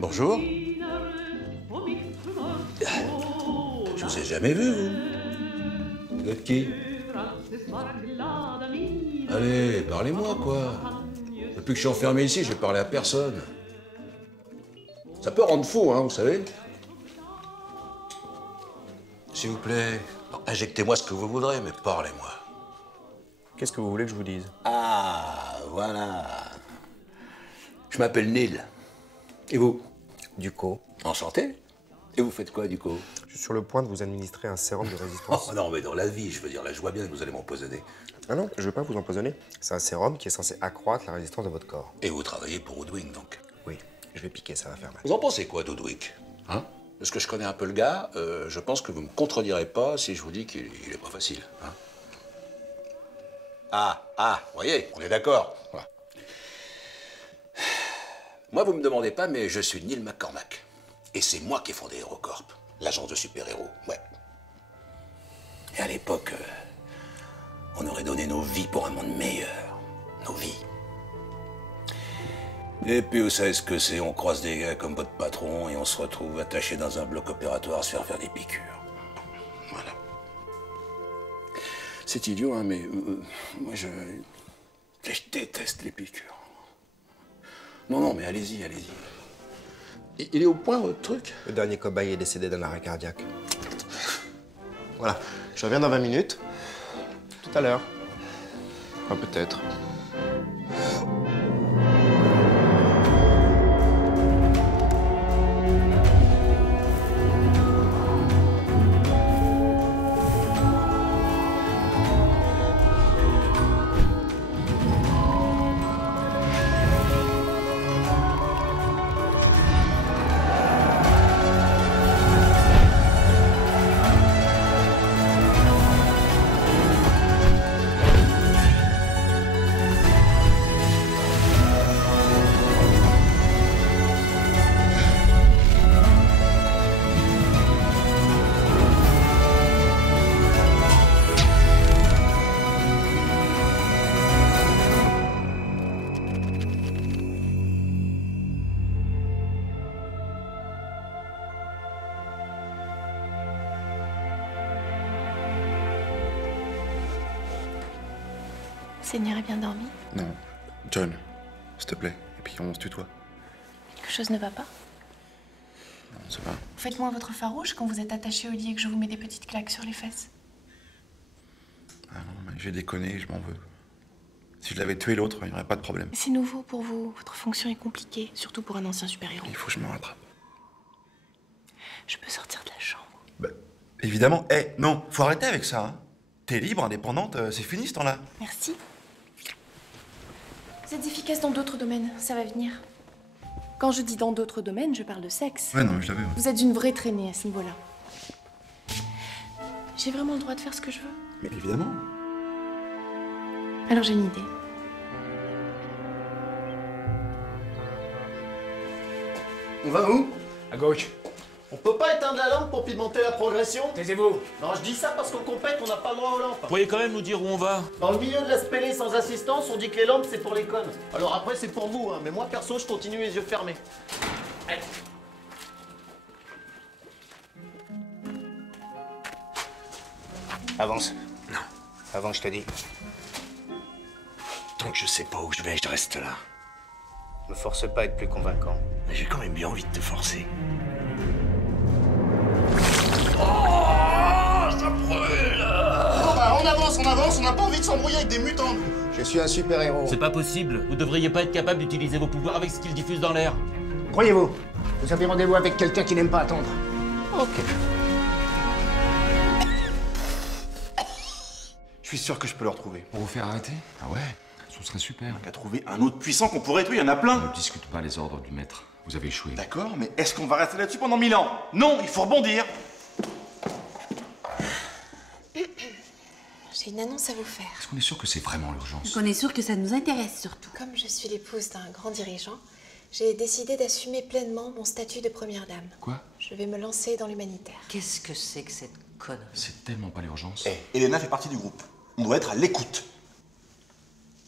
Bonjour. Je vous ai jamais vu, vous. Vous êtes qui? Allez, parlez-moi, quoi. Depuis que je suis enfermé ici, j'ai parlé à personne. Ça peut rendre fou, hein, vous savez. S'il vous plaît, injectez-moi ce que vous voudrez, mais parlez-moi. Qu'est-ce que vous voulez que je vous dise? Ah, voilà. Je m'appelle Neil. Et vous? Ducos. Enchanté. Et vous faites quoi, Ducos? Je suis sur le point de vous administrer un sérum de résistance. Oh non, mais dans la vie, je veux dire, là, je vois bien que vous allez m'empoisonner. Ah non, je veux pas vous empoisonner. C'est un sérum qui est censé accroître la résistance de votre corps. Et vous travaillez pour Woodwing, donc? Oui, je vais piquer, ça va faire mal. Vous en pensez quoi d'Woodwick? Hein? Parce que je connais un peu le gars, je pense que vous me contredirez pas si je vous dis qu'il est pas facile. Hein? Vous voyez, on est d'accord. Voilà. Moi, vous me demandez pas, mais je suis Neil McCormack. Et c'est moi qui ai fondé HeroCorp, l'agence de super-héros, ouais. Et à l'époque, on aurait donné nos vies pour un monde meilleur. Nos vies. Et puis, vous savez ce que c'est, on croise des gars comme votre patron et on se retrouve attaché dans un bloc opératoire à se faire des piqûres. Voilà. C'est idiot, hein, mais moi, je déteste les piqûres. Non, mais allez-y, allez-y. Il est au point, votre truc? Le dernier cobaye est décédé d'un arrêt cardiaque. Voilà, je reviens dans 20 minutes. Tout à l'heure. Enfin, peut-être. Seigneur est bien dormi? Non. John, s'il te plaît. Et puis on se tutoie. Quelque chose ne va pas? Non, ça va. Faites-moi votre farouche quand vous êtes attaché au lit et que je vous mets des petites claques sur les fesses. Ah non, mais j'ai déconné, je m'en veux. Si je l'avais tué l'autre, il n'y aurait pas de problème. C'est nouveau pour vous. Votre fonction est compliquée, surtout pour un ancien super-héros. Il faut que je me rattrape. Je peux sortir de la chambre. Bah, évidemment. Non, faut arrêter avec ça. Hein. T'es libre, indépendante, c'est fini ce temps-là. Merci. Vous êtes efficace dans d'autres domaines, ça va venir. Quand je dis dans d'autres domaines, je parle de sexe. Ouais, non, mais je l'avais. Ouais. Vous êtes une vraie traînée à ce niveau-là. J'ai vraiment le droit de faire ce que je veux. Mais évidemment. Alors j'ai une idée. On va où? À gauche. On peut pas éteindre la lampe pour pimenter la progression? Taisez-vous. Non, je dis ça parce qu'au compète, on n'a pas le droit aux lampes. Vous pourriez quand même nous dire où on va? Dans le milieu de la spélée sans assistance, on dit que les lampes, c'est pour les connes. Alors après, c'est pour vous, hein, mais moi, perso, je continue les yeux fermés. Allez. Avance. Non. Avance, je te dis. Tant que je sais pas où je vais, je reste là. Me force pas à être plus convaincant. Mais j'ai quand même bien envie de te forcer. On avance, on n'a pas envie de s'embrouiller avec des mutants. Je suis un super-héros. C'est pas possible. Vous devriez pas être capable d'utiliser vos pouvoirs avec ce qu'ils diffusent dans l'air. Croyez-vous? Vous avez rendez-vous avec quelqu'un qui n'aime pas attendre. Ok. Je suis sûr que je peux le retrouver. Pour vous faire arrêter? Ah ouais, ce serait super. On a trouvé un autre puissant qu'on pourrait tuer, il y en a plein. Ne discute pas les ordres du maître. Vous avez échoué. D'accord, mais est-ce qu'on va rester là-dessus pendant 1000 ans? Non, il faut rebondir. J'ai une annonce à vous faire. Est-ce qu'on est sûr que c'est vraiment l'urgence? On est sûr que ça nous intéresse surtout. Comme je suis l'épouse d'un grand dirigeant, j'ai décidé d'assumer pleinement mon statut de première dame. Quoi? Je vais me lancer dans l'humanitaire. Qu'est-ce que c'est que cette connerie? C'est tellement pas l'urgence. Elena fait partie du groupe. On doit être à l'écoute.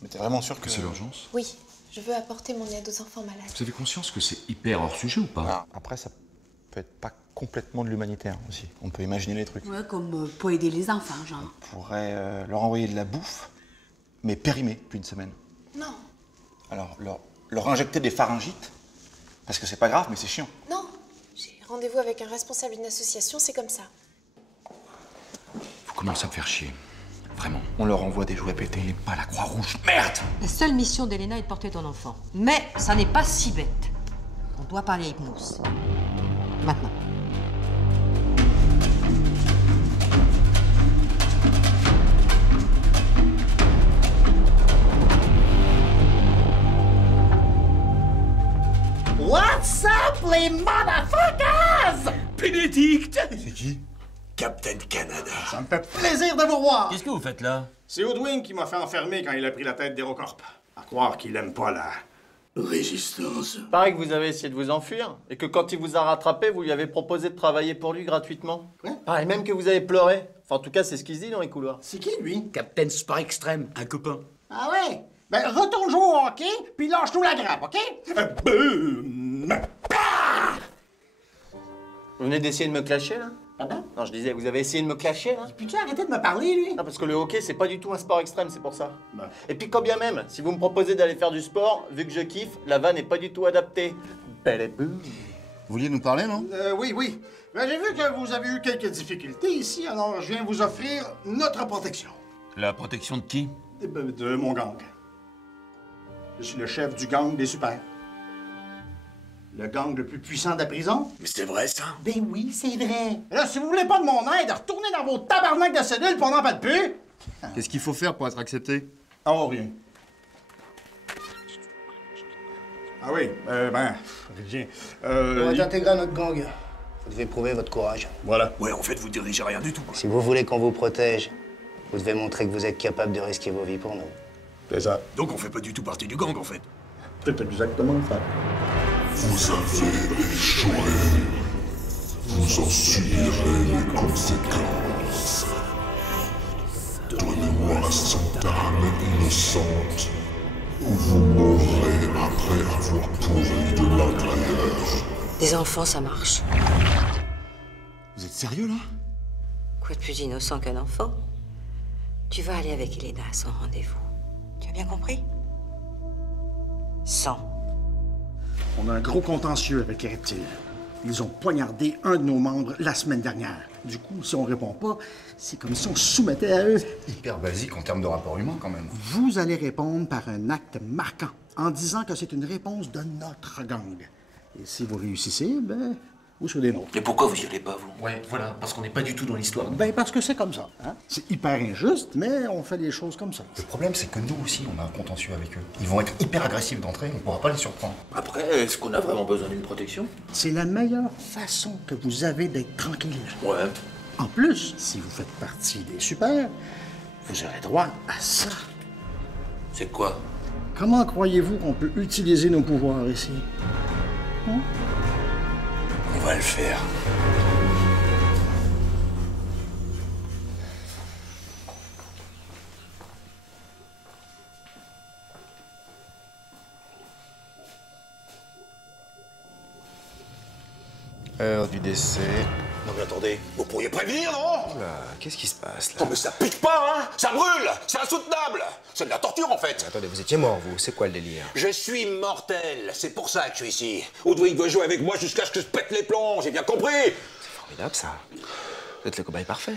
Mais t'es vraiment sûr que c'est l'urgence? Oui, Je veux apporter mon aide aux enfants malades. Vous avez conscience que c'est hyper hors sujet ou pas? Après, ça peut être pas complètement de l'humanitaire aussi. On peut imaginer les trucs. Ouais, comme pour aider les enfants, genre. On pourrait leur envoyer de la bouffe, mais périmée depuis une semaine. Non, Alors, leur injecter des pharyngites, parce que c'est pas grave, mais c'est chiant. non. J'ai rendez-vous avec un responsable d'une association, c'est comme ça. Vous commencez à me faire chier. Vraiment. On leur envoie des jouets pétés. Et pas la Croix-Rouge. Merde! La seule mission d'Elena est de porter ton enfant. Mais ça n'est pas si bête. On doit parler à Hypnose. Maintenant. What's up, les motherfuckers? Bénédicte! C'est qui? Captain Canada. Ça me fait plaisir de vous revoir. Qu'est-ce que vous faites là? C'est Audwin qui m'a fait enfermer quand il a pris la tête d'Hérocorp. À croire qu'il aime pas la résistance. Pareil que vous avez essayé de vous enfuir, et que quand il vous a rattrapé, vous lui avez proposé de travailler pour lui gratuitement. Ouais. Pareil, même que vous avez pleuré. Enfin, en tout cas, c'est ce qu'il se dit dans les couloirs. C'est qui, lui? Captain Spar Extrême, un copain. Ah ouais? Ben, retourne jouer au hockey, puis lâche-nous la grappe, OK? Boum! Vous venez d'essayer de me clasher, là? Pardon? Non, je disais, vous avez essayé de me clasher, là? Peux-tu arrêter de me parler, lui? Non, parce que le hockey, c'est pas du tout un sport extrême, c'est pour ça. Ben. Et puis, quand bien même, si vous me proposez d'aller faire du sport, vu que je kiffe, la vanne n'est pas du tout adaptée. Belle et boum. Vous vouliez nous parler, non? Oui, oui. Ben, j'ai vu que vous avez eu quelques difficultés ici, alors je viens vous offrir notre protection. La protection de qui? De mon gang. Je suis le chef du gang des super. Le gang le plus puissant de la prison. Mais c'est vrai, ça? Ben oui, c'est vrai. Là, si vous voulez pas de mon aide, retournez dans vos tabarnaks de cellules, puis on n'en parle plus. Qu'est-ce qu'il faut faire pour être accepté? Oh, rien. Ah oui, rien. Pour être intégré à notre gang, vous devez prouver votre courage. Voilà. Ouais, en fait, vous dirigez rien du tout. Si vous voulez qu'on vous protège, vous devez montrer que vous êtes capable de risquer vos vies pour nous. C'est ça. Donc on fait pas du tout partie du gang, en fait. C'est exactement ça. Vous avez échoué. Vous en subirez les conséquences. Donnez-moi cette âme innocente, ou vous mourrez après avoir pourri de l'intérieur. Des enfants, ça marche. Vous êtes sérieux, là? Quoi de plus innocent qu'un enfant? Tu vas aller avec Elena à son rendez-vous. Tu as bien compris? 100. On a un gros contentieux avec les reptiles. Ils ont poignardé un de nos membres la semaine dernière. Du coup, si on répond pas, c'est comme si on se soumettait à eux. Hyper basique en termes de rapport humain, quand même. Vous allez répondre par un acte marquant, en disant que c'est une réponse de notre gang. Et si vous réussissez, ben, vous serez des nôtres. Mais pourquoi vous y allez pas, vous? Ouais, voilà, parce qu'on n'est pas du tout dans l'histoire. Ben, parce que c'est comme ça. Hein? C'est hyper injuste, mais on fait les choses comme ça. Le problème, c'est que nous aussi, on a un contentieux avec eux. Ils vont être hyper agressifs d'entrée, on pourra pas les surprendre. Après, est-ce qu'on a vraiment besoin d'une protection? C'est la meilleure façon que vous avez d'être tranquille. Ouais. En plus, si vous faites partie des super, vous aurez droit à ça. C'est quoi? Comment croyez-vous qu'on peut utiliser nos pouvoirs ici? Hein? On va le faire. Heure du décès. Non mais attendez, vous pourriez prévenir, non? Oula, qu'est-ce qui se passe, là? Oh mais ça pique pas, hein? Ça brûle! C'est insoutenable! C'est de la torture, en fait! Attendez, vous étiez mort, vous. C'est quoi le délire? Je suis mortel, c'est pour ça que je suis ici. Audwin veut jouer avec moi jusqu'à ce que je pète les plombs, j'ai bien compris! C'est formidable, ça. Vous êtes le cobaye parfait.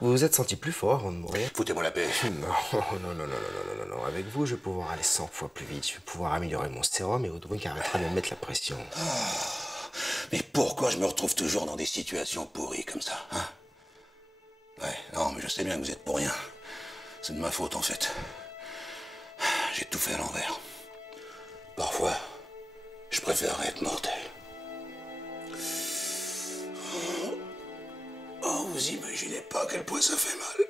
Vous vous êtes senti plus fort avant de mourir? Foutez-moi la paix. Non. Avec vous, je vais pouvoir aller 100 fois plus vite. Je vais pouvoir améliorer mon sérum et Audwin arrêtera de me mettre la pression. Mais pourquoi je me retrouve toujours dans des situations pourries comme ça, hein? Ouais, non, mais je sais bien que vous êtes pour rien. C'est de ma faute, en fait. J'ai tout fait à l'envers. Parfois, je préférerais être mortel. Oh, vous imaginez pas à quel point ça fait mal.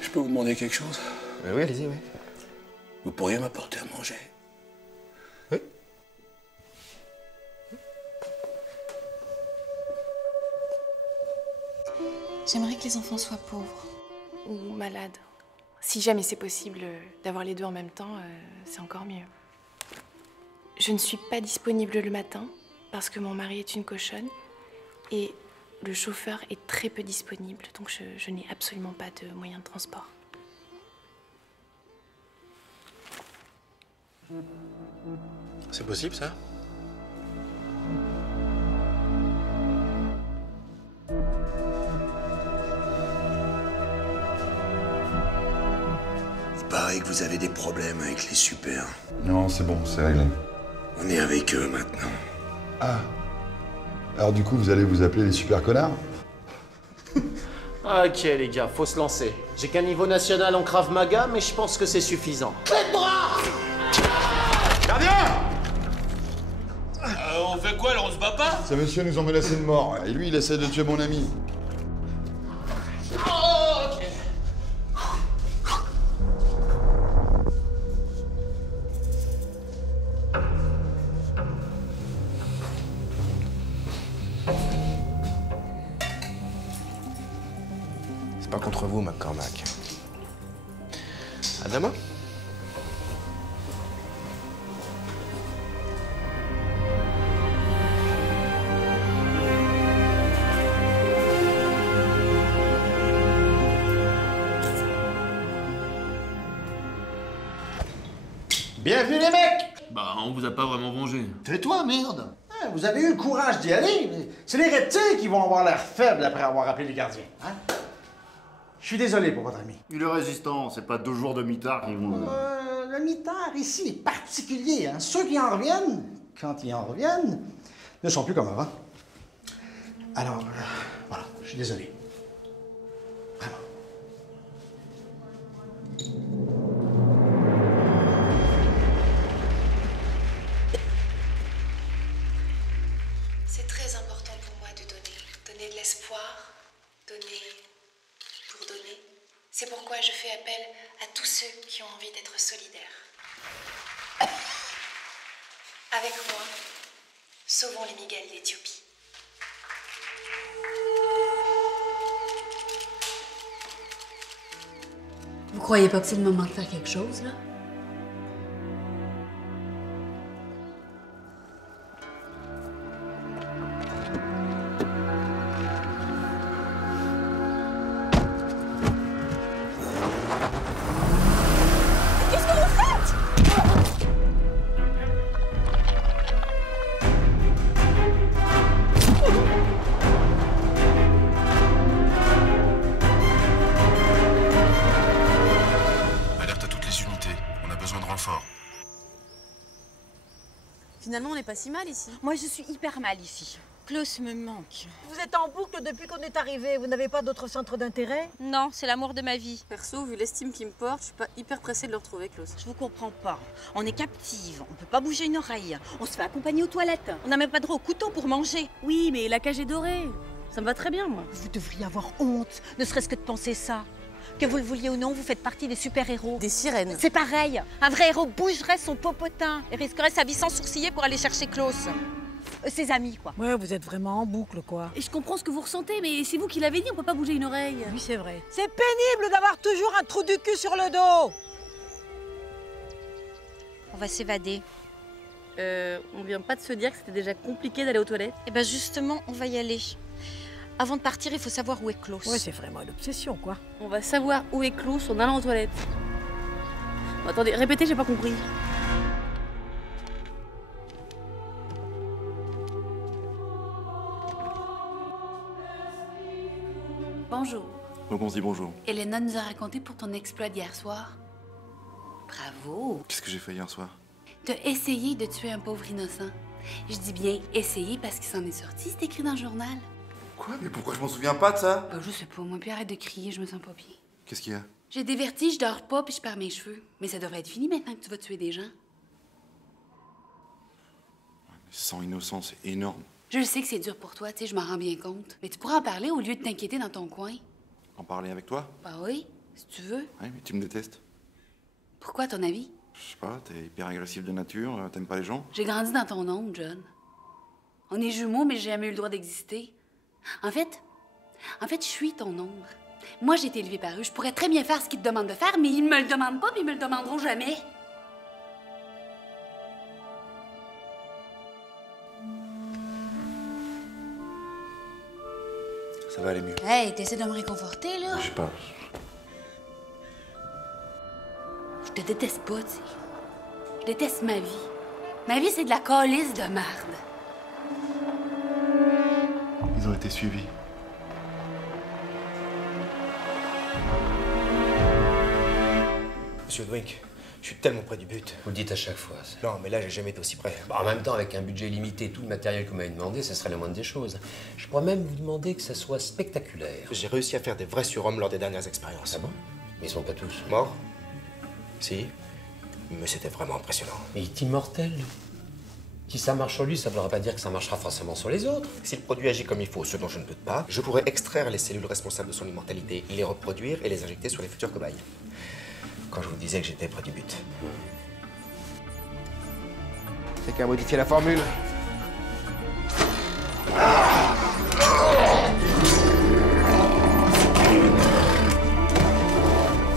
Je peux vous demander quelque chose? Oui, allez-y, oui. Vous pourriez m'apporter à manger? Oui. J'aimerais que les enfants soient pauvres ou malades. Si jamais c'est possible d'avoir les deux en même temps, c'est encore mieux. Je ne suis pas disponible le matin parce que mon mari est une cochonne et le chauffeur est très peu disponible, donc je n'ai absolument pas de moyen de transport. C'est possible, ça? Il paraît que vous avez des problèmes avec les super. Non, c'est bon, c'est réglé. On est avec eux maintenant. Ah. Alors du coup, vous allez vous appeler les super connards? Ok les gars, faut se lancer. J'ai qu'un niveau national en Krav Maga, mais je pense que c'est suffisant. Clé de bras! Gardien! On fait quoi, là, on se bat pas? Ce monsieur nous a menacé de mort, et lui, il essaie de tuer mon ami. Oh, ok. C'est pas contre vous, McCormack. À demain. Bienvenue les mecs! Bah, on vous a pas vraiment vengé. Tais-toi, merde! Hein, vous avez eu le courage d'y aller. C'est les reptiles qui vont avoir l'air faibles après avoir appelé les gardiens. Hein? Je suis désolé pour votre ami. Il est résistant, c'est pas 2 jours de mitard qui vont... Le mitard ici est particulier. Hein? Ceux qui en reviennent, quand ils en reviennent, ne sont plus comme avant. Alors, voilà, je suis désolé. Vraiment. C'est très important pour moi de donner. Donner de l'espoir, donner pour donner. C'est pourquoi je fais appel à tous ceux qui ont envie d'être solidaires. Avec moi, sauvons les migales d'Éthiopie. Vous croyez pas que c'est le moment de faire quelque chose, là? Qu'est-ce que vous faites? Alerte à toutes les unités. On a besoin de renforts. Finalement, on n'est pas si mal ici. Moi, je suis hyper mal ici. Klaus me manque. Vous êtes en boucle depuis qu'on est arrivé. Vous n'avez pas d'autre centre d'intérêt? Non, c'est l'amour de ma vie. Perso, vu l'estime qu'il me porte, je suis pas hyper pressée de le retrouver, Klaus. Je vous comprends pas. On est captive, on peut pas bouger une oreille. On se fait accompagner aux toilettes. On n'a même pas droit au couteau pour manger. Oui, mais la cage est dorée. Ça me va très bien, moi. Vous devriez avoir honte, ne serait-ce que de penser ça. Que vous le vouliez ou non, vous faites partie des super-héros. Des sirènes. C'est pareil. Un vrai héros bougerait son popotin et risquerait sa vie sans sourciller pour aller chercher Klaus. Ses amis, quoi. Ouais, vous êtes vraiment en boucle, quoi. Et je comprends ce que vous ressentez, mais c'est vous qui l'avez dit, on peut pas bouger une oreille. Oui, c'est vrai. C'est pénible d'avoir toujours un trou du cul sur le dos. On va s'évader. On vient pas de se dire que c'était déjà compliqué d'aller aux toilettes? Eh ben justement, on va y aller. Avant de partir, il faut savoir où est Klaus. Ouais, c'est vraiment une obsession, quoi. On va savoir où est Klaus en allant aux toilettes. Bon, attendez, répétez, j'ai pas compris. Bonjour. Donc on se dit bonjour. Elena nous a raconté pour ton exploit d'hier soir. Bravo. Qu'est-ce que j'ai fait hier soir? T'as essayé de tuer un pauvre innocent. Je dis bien essayer parce qu'il s'en est sorti, c'est écrit dans le journal. Quoi? Mais pourquoi je m'en souviens pas de ça? Je sais pas, moi, puis arrête de crier, je me sens pas bien. Qu'est-ce qu'il y a? J'ai des vertiges, je dors pas, puis je perds mes cheveux. Mais ça devrait être fini maintenant que tu vas tuer des gens. 100 innocents, c'est énorme. Je le sais que c'est dur pour toi, tu sais, je m'en rends bien compte. Mais tu pourras en parler au lieu de t'inquiéter dans ton coin. En parler avec toi? Bah oui, si tu veux. Ouais, mais tu me détestes. Pourquoi, à ton avis? Je sais pas, t'es hyper agressif de nature, t'aimes pas les gens? J'ai grandi dans ton ombre, John. On est jumeaux, mais j'ai jamais eu le droit d'exister. En fait, je suis ton ombre. Moi, j'ai été élevée par eux. Je pourrais très bien faire ce qu'ils te demandent de faire, mais ils me le demandent pas, puis ils me le demanderont jamais. Ça va aller mieux. Hey, t'essaies de me réconforter, là? Je sais pas. Je te déteste pas, tu sais. Je déteste ma vie. Ma vie, c'est de la calisse de marde. Ils ont été suivis. Monsieur Dwinck, je suis tellement près du but. Vous le dites à chaque fois. Ça. Non, mais là, j'ai jamais été aussi près. Bon, en même temps, avec un budget limité, tout le matériel que vous m'avez demandé, ça serait la moindre des choses. Je pourrais même vous demander que ça soit spectaculaire. J'ai réussi à faire des vrais surhommes lors des dernières expériences. Ah bon? Mais ils sont pas tous morts? Si. Mais c'était vraiment impressionnant. Mais il est immortel. Si ça marche sur lui, ça ne voudra pas dire que ça marchera forcément sur les autres. Si le produit agit comme il faut, ce dont je ne doute pas, je pourrais extraire les cellules responsables de son immortalité, les reproduire et les injecter sur les futurs cobayes. Quand je vous disais que j'étais près du but. C'est qu'à modifier la formule.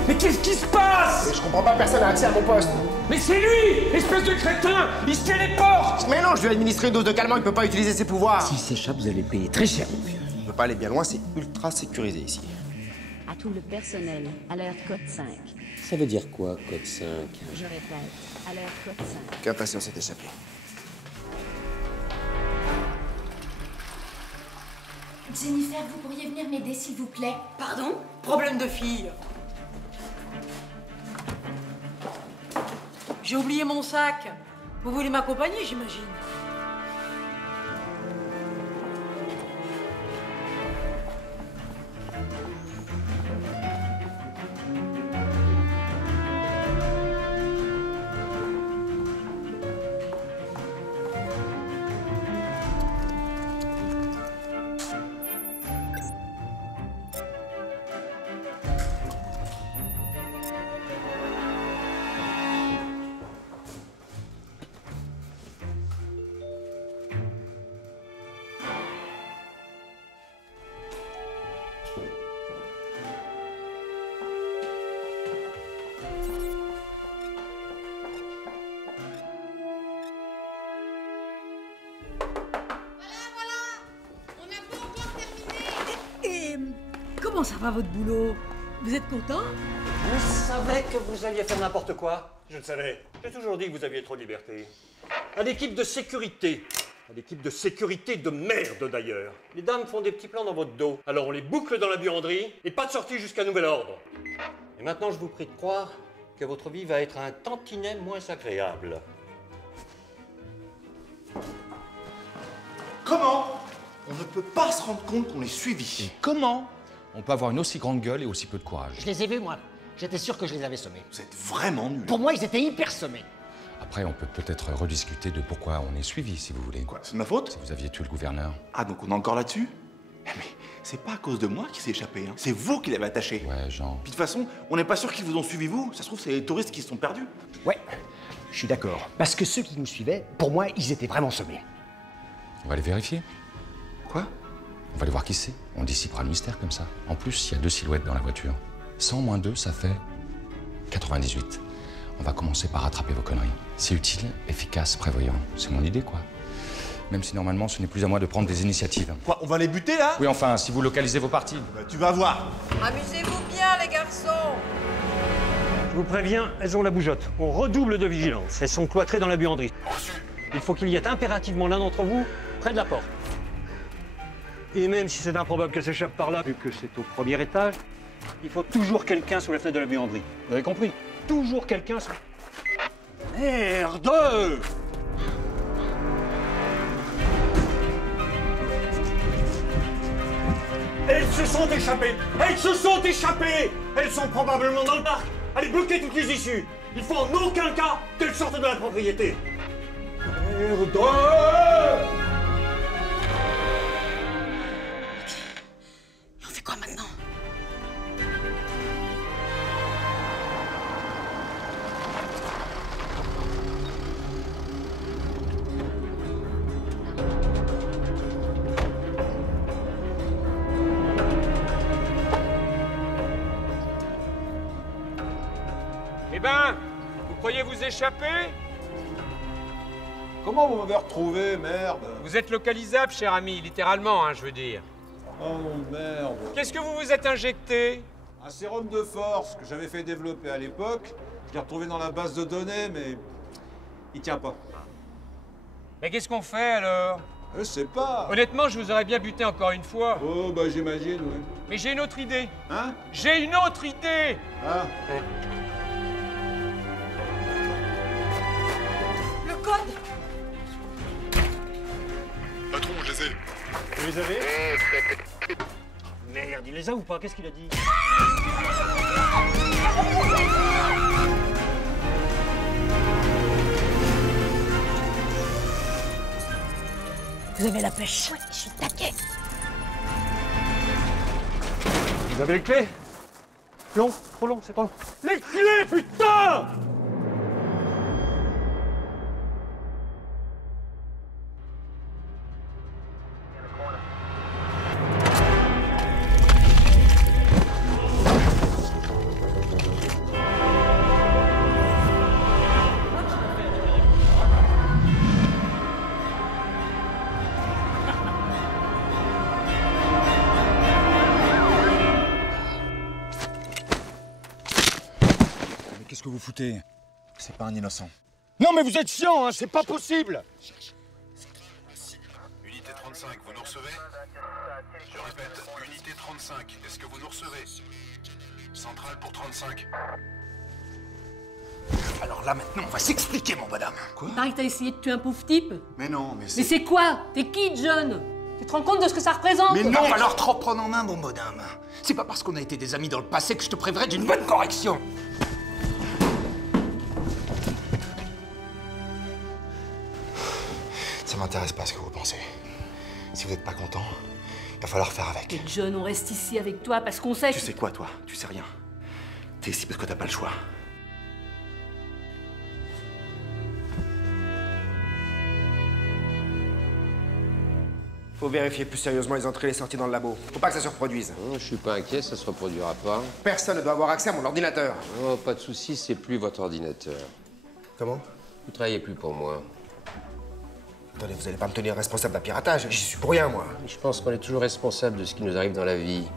Mais qu'est-ce qui se passe? Je comprends pas, personne n'a accès à mon poste. Mais c'est lui! Espèce de crétin! Il se téléporte! Mais non, je lui ai administré une dose de calmant, il peut pas utiliser ses pouvoirs. S'il s'échappe, vous allez payer très cher, mon vieux. Il peut pas aller bien loin, c'est ultra sécurisé ici. À tout le personnel, alerte code 5. Ça veut dire quoi, code 5? Je répète, alerte code 5. Qu'un patient s'est échappé. Jennifer, vous pourriez venir m'aider, s'il vous plaît? Pardon? Problème de fille. J'ai oublié mon sac. Vous voulez m'accompagner, j'imagine? Comment ça va votre boulot? Vous êtes content? Je savais que vous alliez faire n'importe quoi. Je le savais. J'ai toujours dit que vous aviez trop de liberté. À l'équipe de sécurité. À l'équipe de sécurité de merde d'ailleurs. Les dames font des petits plans dans votre dos. Alors on les boucle dans la buanderie et pas de sortie jusqu'à nouvel ordre. Et maintenant je vous prie de croire que votre vie va être un tantinet moins agréable. Comment on ne peut pas se rendre compte qu'on est suivi? Et comment on peut avoir une aussi grande gueule et aussi peu de courage? Je les ai vus, moi. J'étais sûr que je les avais semés. Vous êtes vraiment nuls. Pour moi, ils étaient hyper semés. Après, on peut peut-être rediscuter de pourquoi on est suivi, si vous voulez. Quoi, c'est de ma faute? Si vous aviez tué le gouverneur. Ah, donc on est encore là-dessus? Mais c'est pas à cause de moi qu'il s'est échappé, hein. C'est vous qui l'avez attaché. Ouais, Jean. Puis de toute façon, on n'est pas sûr qu'ils vous ont suivi vous. Ça se trouve, c'est les touristes qui se sont perdus. Ouais, je suis d'accord. Parce que ceux qui nous suivaient, pour moi, ils étaient vraiment semés. On va les vérifier. Quoi? On va aller voir qui c'est. On dissipera le mystère comme ça. En plus, il y a 2 silhouettes dans la voiture. 100 moins 2, ça fait 98. On va commencer par rattraper vos conneries. C'est utile, efficace, prévoyant. C'est mon idée, quoi. Même si normalement, ce n'est plus à moi de prendre des initiatives. Quoi, on va les buter, là? Oui, enfin, si vous localisez vos parties. Bah, tu vas voir. Amusez-vous bien, les garçons. Je vous préviens, elles ont la bougeotte. On redouble de vigilance. Elles sont cloîtrées dans la buanderie. Il faut qu'il y ait impérativement l'un d'entre vous près de la porte. Et même si c'est improbable qu'elle s'échappe par là, vu que c'est au premier étage, il faut toujours quelqu'un sous la fenêtre de la buanderie. Vous avez compris? Toujours quelqu'un sous... Merde! Elles se sont échappées! Elles se sont échappées! Elles sont probablement dans le parc! Allez, bloquez toutes les issues! Il faut en aucun cas qu'elles sortent de la propriété! Merde! On fait quoi maintenant? ben, vous croyez vous échapper? Comment vous m'avez retrouvé, merde? Vous êtes localisable, cher ami, littéralement, hein, je veux dire. Oh merde. Qu'est-ce que vous vous êtes injecté? Un sérum de force que j'avais fait développer à l'époque. Je l'ai retrouvé dans la base de données, mais il tient pas. Mais qu'est-ce qu'on fait alors? Je sais pas. Honnêtement, je vous aurais bien buté encore une fois. Oh, bah j'imagine, oui. Mais j'ai une autre idée. Hein? J'ai une autre idée! Ah. Le code! Patron, je les ai. Vous les avez? Merde, il les a ou pas? Qu'est-ce qu'il a dit? Vous avez la pêche. Ouais, je suis taquet. Vous avez les clés? Long, trop long, c'est pas long. Les clés, putain! Qu'est-ce que vous foutez? C'est pas un innocent. Non mais vous êtes chiant, hein, c'est pas possible! Unité 35, vous nous recevez? Je répète, unité 35, est-ce que vous nous recevez? Centrale pour 35. Alors là maintenant, on va s'expliquer, mon bonhomme. Quoi? Il paraît que t'as essayé de tuer un pauvre type. Mais non, mais Mais c'est quoi? T'es qui, John? Tu te rends compte de ce que ça représente? Mais non, alors te reprendre en main, mon bonhomme. C'est pas parce qu'on a été des amis dans le passé que je te préviendrai d'une bonne correction. Ça m'intéresse pas ce que vous pensez. Si vous n'êtes pas content, il va falloir faire avec. Et John, on reste ici avec toi parce qu'on sait que... Tu sais quoi, toi? Tu sais rien. T'es ici parce que t'as pas le choix. Faut vérifier plus sérieusement les entrées et les sorties dans le labo. Faut pas que ça se reproduise. Je suis pas inquiet, ça se reproduira pas. Personne ne doit avoir accès à mon ordinateur. Oh, pas de soucis, c'est plus votre ordinateur. Comment? Vous travaillez plus pour moi. Attendez, vous allez pas me tenir responsable d'un piratage. J'y suis pour rien, moi. Je pense qu'on est toujours responsable de ce qui nous arrive dans la vie.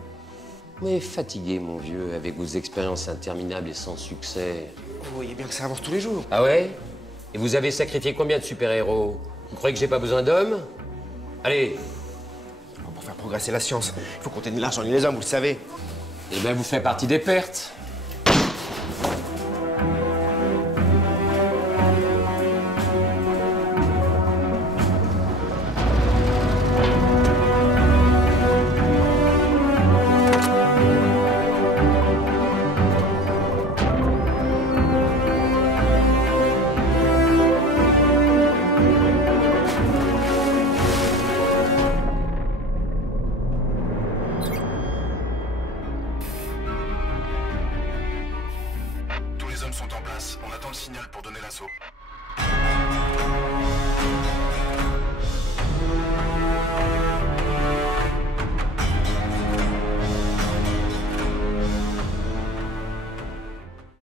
Mais fatigué, mon vieux, avec vos expériences interminables et sans succès. Vous voyez bien que ça avance tous les jours. Ah ouais? Et vous avez sacrifié combien de super-héros? Vous croyez que j'ai pas besoin d'hommes? Allez. Alors, pour faire progresser la science, il faut compter ni l'argent ni les hommes, vous le savez. Eh bien, vous faites partie des pertes. Sont en place. On attend le signal pour donner l'assaut.